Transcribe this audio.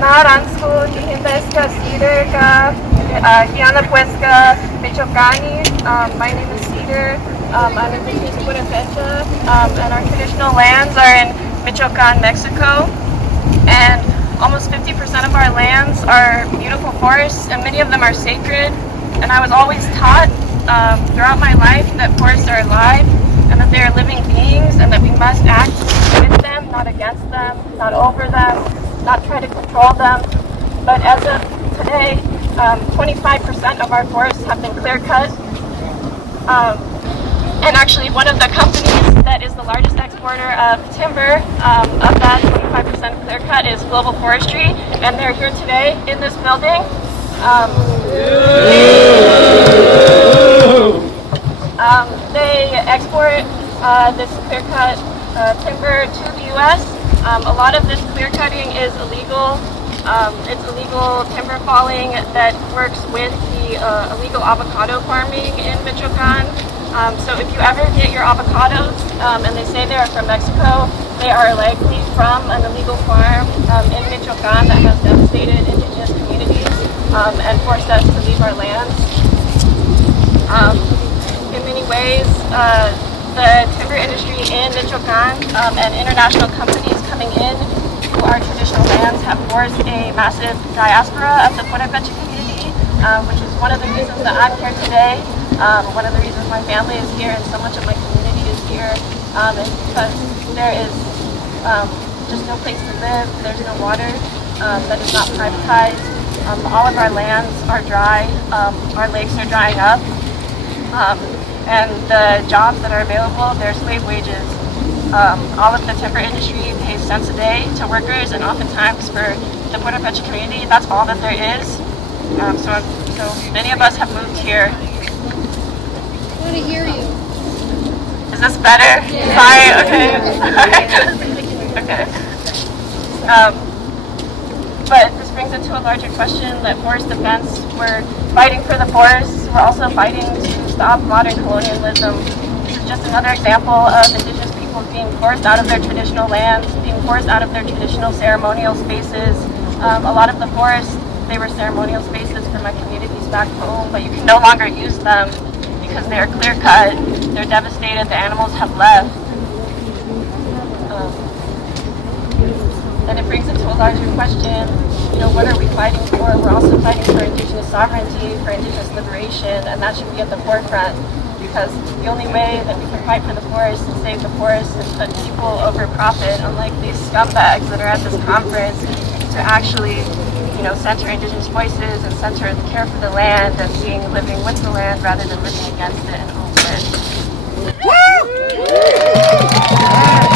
Naransko, Hihimbeska, Cedar, Hianapuesca, Michoacani. My name is Cedar. I'm indigenous Purepecha, and our traditional lands are in Michoacan, Mexico. And almost 50% of our lands are beautiful forests, and many of them are sacred. And I was always taught throughout my life that forests are alive, and that they are living beings, and that we must act with them, not against them, not over them, not try to control them. But as of today, 25% of our forests have been clear cut. And actually, one of the companies that is the largest exporter of timber, of that 25% clear cut, is Global Forestry, and they're here today in this building. They export this clear cut timber to the U.S. A lot of this clear cutting is illegal. It's illegal timber falling that works with the illegal avocado farming in Michoacan. So if you ever get your avocados and they say they are from Mexico, they are likely from an illegal farm in Michoacan that has devastated indigenous communities and forced us to leave our lands. In many ways, the timber industry in Michoacan and international companies coming in to our traditional lands have forced a massive diaspora of the Purepecha community, which is one of the reasons that I'm here today. One of the reasons my family is here and so much of my community is here is because there is just no place to live, there's no water that is not privatized. All of our lands are dry, our lakes are drying up, and the jobs that are available, they're slave wages. All of the timber industry pays cents a day to workers, and oftentimes for the Purepecha community, that's all that there is. So many of us have moved here. I want to hear you. Is this better? Yeah. Sorry, okay. Okay. But this brings it to a larger question that forest defense, we're fighting for the forests, we're also fighting to stop modern colonialism. This is just another example of indigenous peoples being forced out of their traditional lands, being forced out of their traditional ceremonial spaces. A lot of the forests, they were ceremonial spaces for my communities back home, but you can no longer use them because they are clear cut, they're devastated, the animals have left. And it brings it to a larger question, what are we fighting for? We're also fighting for indigenous sovereignty, for indigenous liberation, and that should be at the forefront, because the only way that we can fight for the forest and save the forest and put people over profit, unlike these scumbags that are at this conference, to actually center indigenous voices and center the care for the land and seeing living with the land rather than living against it and over it.